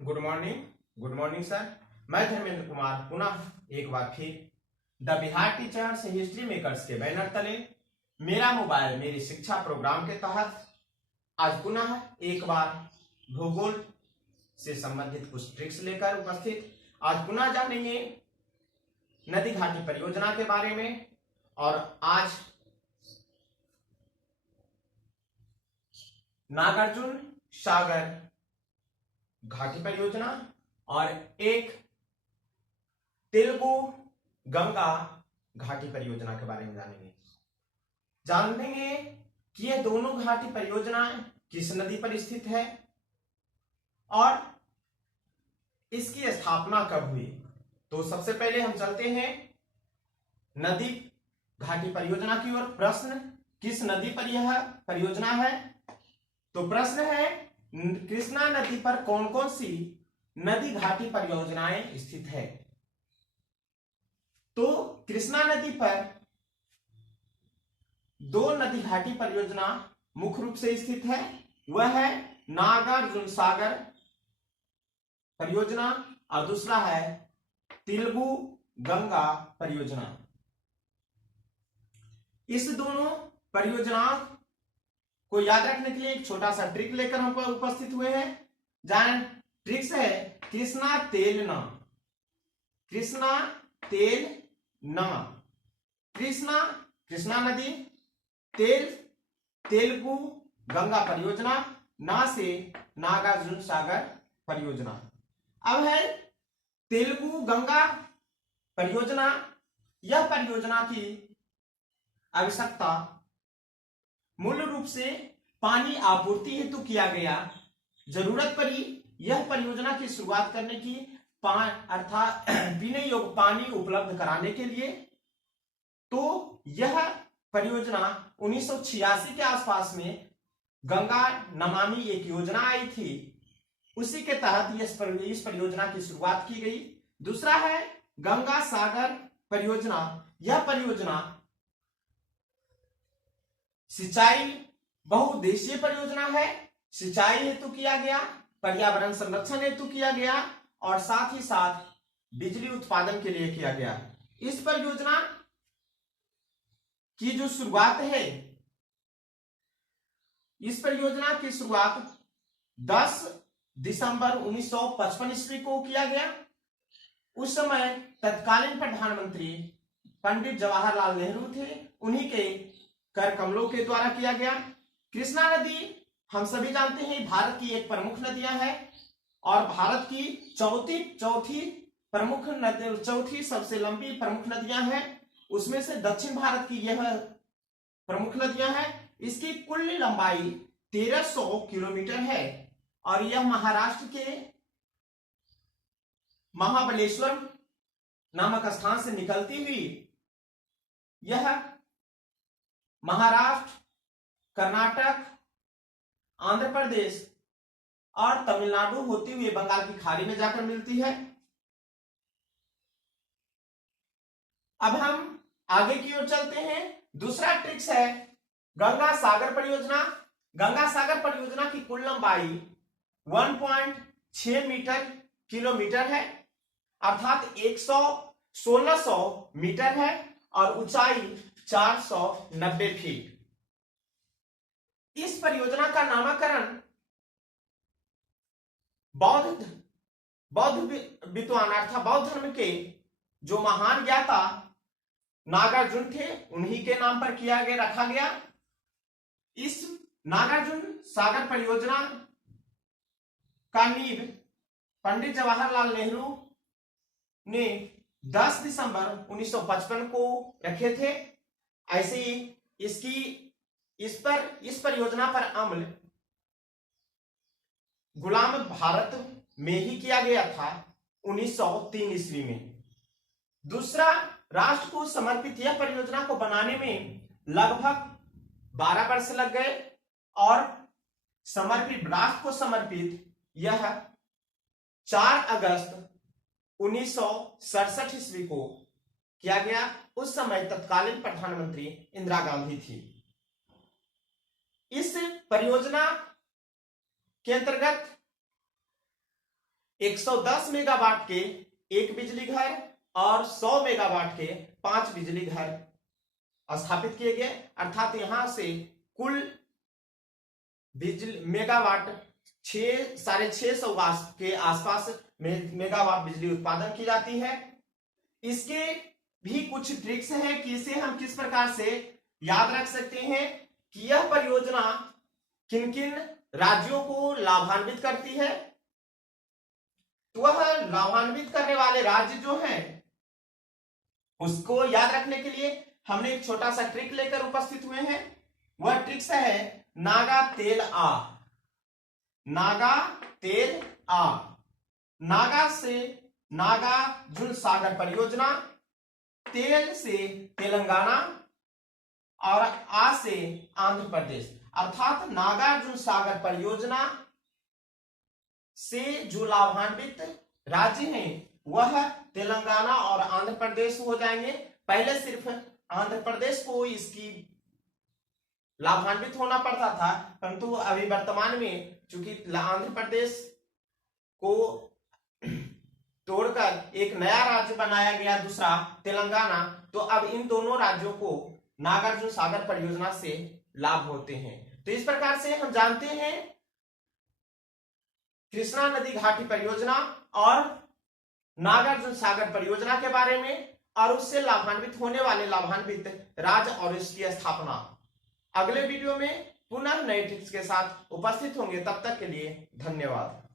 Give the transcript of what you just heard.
Good morning sir. मैं धर्मेंद्र कुमार पुनः एक बार फिर the Bihar teachers history makers के बैनर तले मेरा मोबाइल मेरी शिक्षा प्रोग्राम के तहत आज पुनः एक बार भूगोल से संबंधित कुछ ट्रिक्स लेकर उपस्थित। आज पुनः जानेंगे नदी घाटी परियोजना के बारे में और आज नागार्जुन सागर घाटी परियोजना और एक तेलुगु गंगा घाटी परियोजना के बारे में जानेंगे कि ये दोनों घाटी परियोजनाएं किस नदी पर स्थित है और इसकी स्थापना कब हुई। तो सबसे पहले हम चलते हैं नदी घाटी परियोजना की ओर। प्रश्न, किस नदी पर यह परियोजना है? तो प्रश्न है, कृष्णा नदी पर कौन कौन सी नदी घाटी परियोजनाएं स्थित है? तो कृष्णा नदी पर दो नदी घाटी परियोजना मुख्य रूप से स्थित है। वह है नागार्जुन सागर परियोजना और दूसरा है तेलुगु गंगा परियोजना। इस दोनों परियोजनाओं को याद रखने के लिए एक छोटा सा ट्रिक लेकर हम उपस्थित हुए हैं। जान ट्रिक्स है कृष्णा तेल न, कृष्णा तेल न, कृष्णा नदी, तेल तेलुगु गंगा परियोजना, ना से नागार्जुन सागर परियोजना। अब है तेलुगु गंगा परियोजना। यह परियोजना की आवश्यकता मूल रूप से पानी आपूर्ति हेतु किया गया। जरूरत पड़ी यह परियोजना की शुरुआत करने की, अर्थात पीने योग्य पानी उपलब्ध कराने के लिए। तो यह परियोजना 1986 के आसपास में गंगा नमामि एक योजना आई थी, उसी के तहत इस परियोजना की शुरुआत की गई। दूसरा है गंगा सागर परियोजना। यह परियोजना सिंचाई बहुउद्देशीय परियोजना है। सिंचाई हेतु किया गया, पर्यावरण संरक्षण हेतु किया गया और साथ ही साथ बिजली उत्पादन के लिए किया गया। इस परियोजना की जो शुरुआत है, इस परियोजना की शुरुआत 10 दिसंबर 1955 ईस्वी को किया गया। उस समय तत्कालीन प्रधानमंत्री पंडित जवाहरलाल नेहरू थे, उन्हीं के कर कमलों के द्वारा किया गया। कृष्णा नदी हम सभी जानते हैं भारत की एक प्रमुख नदियां है और भारत की चौथी सबसे लंबी प्रमुख नदियां हैं। उसमें से दक्षिण भारत की यह प्रमुख नदियां हैं। इसकी कुल लंबाई 1300 किलोमीटर है और यह महाराष्ट्र के महाबलेश्वर नामक स्थान से निकलती हुई यह महाराष्ट्र, कर्नाटक, आंध्र प्रदेश और तमिलनाडु होते हुए बंगाल की खाड़ी में जाकर मिलती है। अब हम आगे की ओर चलते हैं। दूसरा ट्रिक्स है गंगा सागर परियोजना। गंगा सागर परियोजना की कुल लंबाई 1.6 किलोमीटर है, अर्थात 1600 मीटर है और ऊंचाई 490 फीट। इस परियोजना का नामकरण बौद्ध विद्वान अर्थात बौद्ध धर्म के जो महान ज्ञाता नागार्जुन थे, उन्हीं के नाम पर रखा गया। इस नागार्जुन सागर परियोजना का नींव पंडित जवाहरलाल नेहरू ने 10 दिसंबर 1955 को रखे थे। ऐसे ही इस परियोजना पर अमल गुलाम भारत में ही किया गया था 1903 ईस्वी में। दूसरा, राष्ट्र को समर्पित यह परियोजना को बनाने में लगभग 12 वर्ष लग गए और राष्ट्र को समर्पित यह 4 अगस्त 1967 ईस्वी को किया गया। उस समय तत्कालीन प्रधानमंत्री इंदिरा गांधी थी। इस परियोजना के अंतर्गत 110 मेगावाट के 1 बिजली घर और 100 मेगावाट के 5 बिजली घर स्थापित किए गए। अर्थात यहां से कुल बिजली मेगावाट 6,650 के आसपास मेगावाट बिजली उत्पादन की जाती है। इसके भी कुछ ट्रिक्स हैं कि इसे हम किस प्रकार से याद रख सकते हैं कि यह परियोजना किन किन राज्यों को लाभान्वित करती है। तो वह लाभान्वित करने वाले राज्य जो हैं उसको याद रखने के लिए हमने एक छोटा सा ट्रिक लेकर उपस्थित हुए हैं। वह ट्रिक्स है नागा तेल आ। नागा तेल आ। नागा से नागार्जुन सागर परियोजना, तेल से तेलंगाना और आ से आंध्र प्रदेश। अर्थात नागार्जुन सागर परियोजना से जो लाभान्वित राज्य हैं वह तेलंगाना और आंध्र प्रदेश हो जाएंगे। पहले सिर्फ आंध्र प्रदेश को इसकी लाभान्वित होना पड़ता था, परंतु अभी वर्तमान में चूंकि आंध्र प्रदेश को तोड़कर एक नया राज्य बनाया गया दूसरा तेलंगाना, तो अब इन दोनों राज्यों को नागार्जुन सागर परियोजना से लाभ होते हैं। तो इस प्रकार से हम जानते हैं कृष्णा नदी घाटी परियोजना और नागार्जुन सागर परियोजना के बारे में और उससे लाभान्वित होने वाले लाभान्वित राज्य और इसकी स्थापना। अगले वीडियो में पुनः नए टिप्स के साथ उपस्थित होंगे। तब तक के लिए धन्यवाद।